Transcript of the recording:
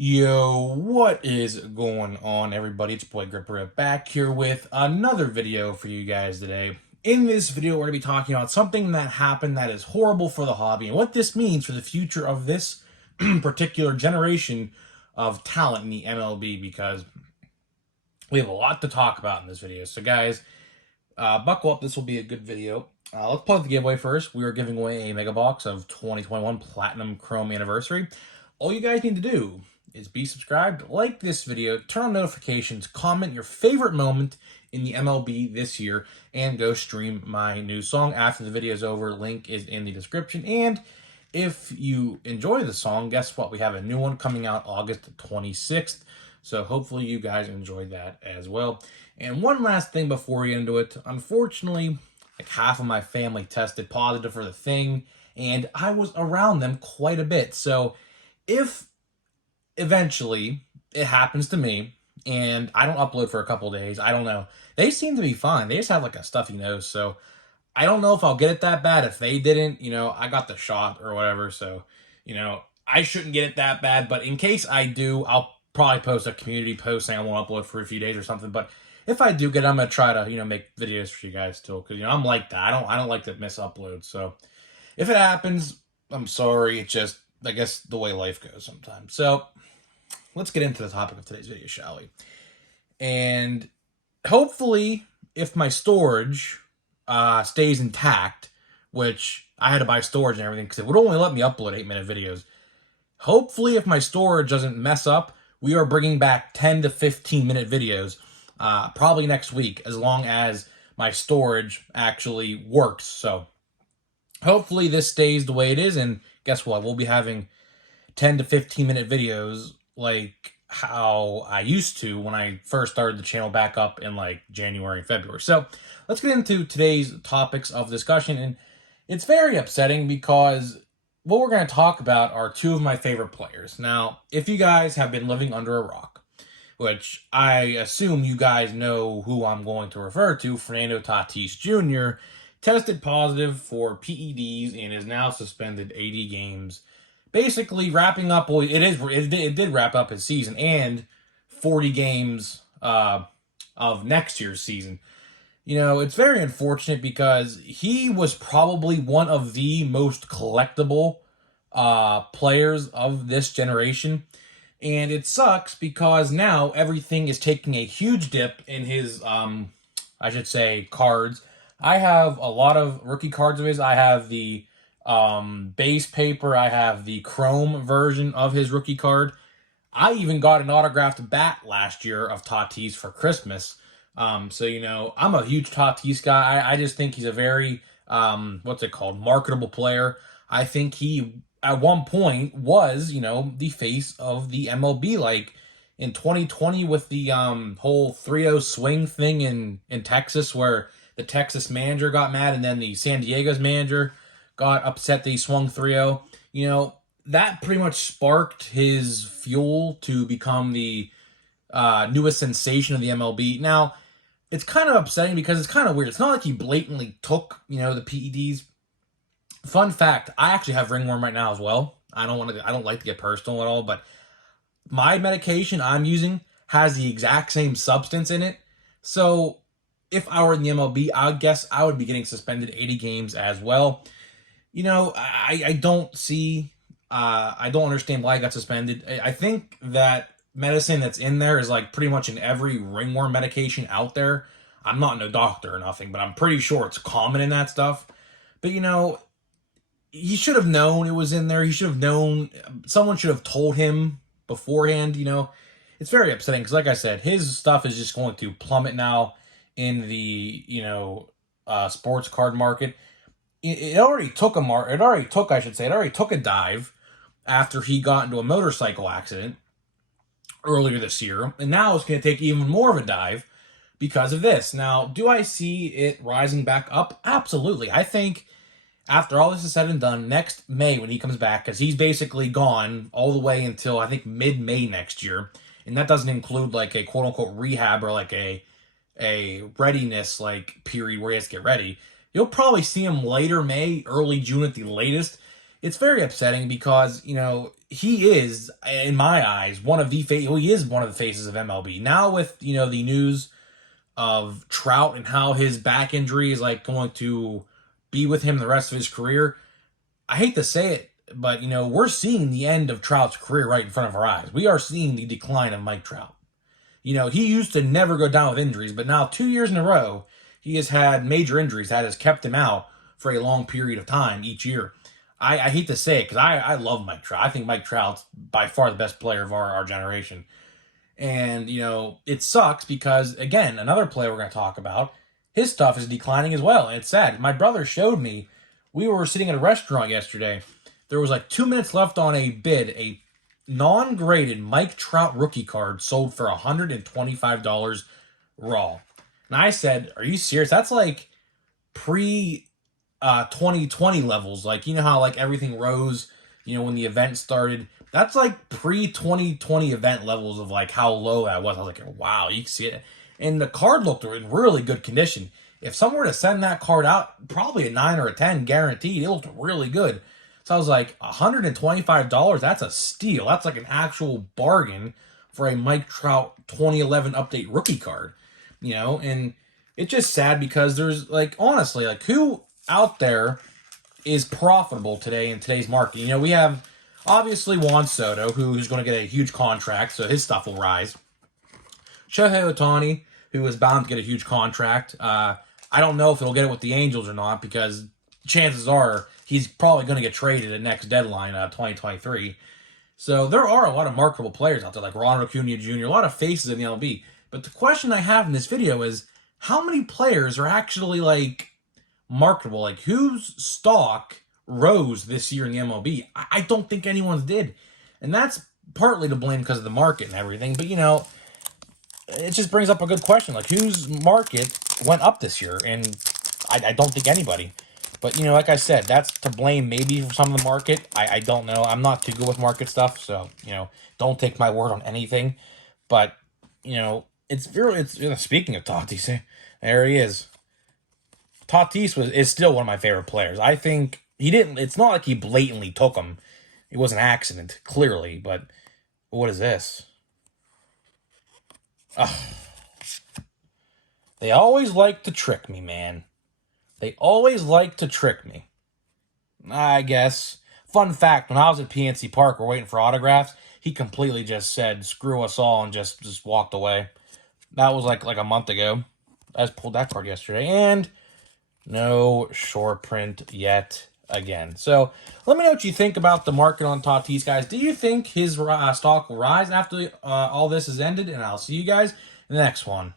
Yo, what is going on, everybody? It's your boy Gripper back here with another video for you guys today. In this video, we're going to be talking about something that happened that is horrible for the hobby and what this means for the future of this particular generation of talent in the MLB, because we have a lot to talk about in this video. So, guys, buckle up. This will be a good video. Let's plug the giveaway first. We are giving away a mega box of 2021 Platinum Chrome Anniversary. All you guys need to do is be subscribed, like this video, turn on notifications, comment your favorite moment in the MLB this year, and go stream my new song after the video is over. Link is in the description. And if you enjoy the song, guess what? We have a new one coming out August 26th. So hopefully you guys enjoy that as well. And one last thing before we get into it. Unfortunately, like half of my family tested positive for the thing, and I was around them quite a bit. So if eventually it happens to me and I don't upload for a couple days, I don't know. They seem to be fine. They just have like a stuffy nose. So I don't know if I'll get it that bad. If they didn't, I got the shot or whatever. So, I shouldn't get it that bad. But in case I do, I'll probably post a community post saying I won't upload for a few days or something. But if I do get it, I'm going to try to, make videos for you guys still. Because, I'm like that. I don't like to miss uploads. So if it happens, I'm sorry. It's just, I guess, the way life goes sometimes. So let's get into the topic of today's video, shall we? And hopefully, if my storage stays intact, which I had to buy storage and everything because it would only let me upload 8-minute videos. Hopefully, if my storage doesn't mess up, we are bringing back 10 to 15-minute videos probably next week, as long as my storage actually works. So hopefully this stays the way it is, and guess what? We'll be having 10 to 15-minute videos like how I used to when I first started the channel back up in like January and February. So let's get into today's topics of discussion. And it's very upsetting because what we're going to talk about are two of my favorite players. Now, if you guys have been living under a rock, which I assume you guys know who I'm going to refer to, Fernando Tatis Jr., tested positive for PEDs and is now suspended 80 games. Basically, wrapping up. Well, it did wrap up his season and 40 games of next year's season. It's very unfortunate because he was probably one of the most collectible players of this generation. And it sucks because now everything is taking a huge dip in his, I should say, cards. I have a lot of rookie cards of his. I have the base paper. I have the chrome version of his rookie card. I even got an autographed bat last year of Tatis for Christmas. So, I'm a huge Tatis guy. I just think he's a very, marketable player. I think he, at one point, was, the face of the MLB, like in 2020 with the whole 3-0 swing thing in Texas, where the Texas manager got mad and then the San Diego's manager got upset that he swung 3-0. That pretty much sparked his fuel to become the newest sensation of the MLB. Now, it's kind of upsetting because it's kind of weird. It's not like he blatantly took, the PEDs. Fun fact, I actually have ringworm right now as well. I don't like to get personal at all, but my medication I'm using has the exact same substance in it. So if I were in the MLB, I guess I would be getting suspended 80 games as well. I don't see, I don't understand why I got suspended. I think that medicine that's in there is like pretty much in every ringworm medication out there. I'm not no doctor or nothing, but I'm pretty sure it's common in that stuff. But, he should have known it was in there. He should have known, someone should have told him beforehand. It's very upsetting because, like I said, his stuff is just going to plummet now in the, sports card market. It already took a dive after he got into a motorcycle accident earlier this year, and now it's going to take even more of a dive because of this. Now, do I see it rising back up? Absolutely. I think after all this is said and done, next May when he comes back, because he's basically gone all the way until I think mid-May next year, and that doesn't include like a quote-unquote rehab or like a readiness like period where he has to get ready. You'll probably see him later May, early June at the latest. It's very upsetting because, he is, in my eyes, one of the he is one of the faces of MLB. Now with, the news of Trout and how his back injury is like going to be with him the rest of his career, I hate to say it, but we're seeing the end of Trout's career right in front of our eyes. We are seeing the decline of Mike Trout. He used to never go down with injuries, but now 2 years in a row, he has had major injuries that has kept him out for a long period of time each year. I hate to say it because I love Mike Trout. I think Mike Trout's by far the best player of our generation. And, it sucks because, again, another player we're going to talk about, his stuff is declining as well. And it's sad. My brother showed me, we were sitting at a restaurant yesterday. There was like 2 minutes left on a bid. A non-graded Mike Trout rookie card sold for $125 raw. And I said, are you serious? That's like pre-2020 levels. Like, how like everything rose, when the event started. That's like pre-2020 event levels of like how low that was. I was like, wow, you can see it. And the card looked in really good condition. If someone were to send that card out, probably a 9 or a 10 guaranteed. It looked really good. So I was like, $125, that's a steal. That's like an actual bargain for a Mike Trout 2011 update rookie card. And it's just sad because there's like, honestly, like who out there is profitable today in today's market? We have obviously Juan Soto, who's going to get a huge contract, so his stuff will rise. Shohei Ohtani, who is bound to get a huge contract. I don't know if he'll get it with the Angels or not because chances are he's probably going to get traded at next deadline, 2023. So there are a lot of marketable players out there, like Ronald Acuna Jr., a lot of faces in the MLB. But the question I have in this video is, how many players are actually, like, marketable? Like, whose stock rose this year in the MLB? I don't think anyone's did. And that's partly to blame because of the market and everything. But, it just brings up a good question. Like, whose market went up this year? And I don't think anybody. But, like I said, that's to blame maybe for some of the market. I don't know. I'm not too good with market stuff. So, don't take my word on anything. But, speaking of Tatis, there he is. Tatis is still one of my favorite players. I think it's not like he blatantly took him. It was an accident, clearly. But what is this? Ugh. They always like to trick me, man. They always like to trick me. I guess. Fun fact, when I was at PNC Park, we're waiting for autographs, he completely just said, screw us all, and just walked away. That was like a month ago. I just pulled that card yesterday. And no short print yet again. So let me know what you think about the market on Tatis, guys. Do you think his stock will rise after all this is ended? And I'll see you guys in the next one.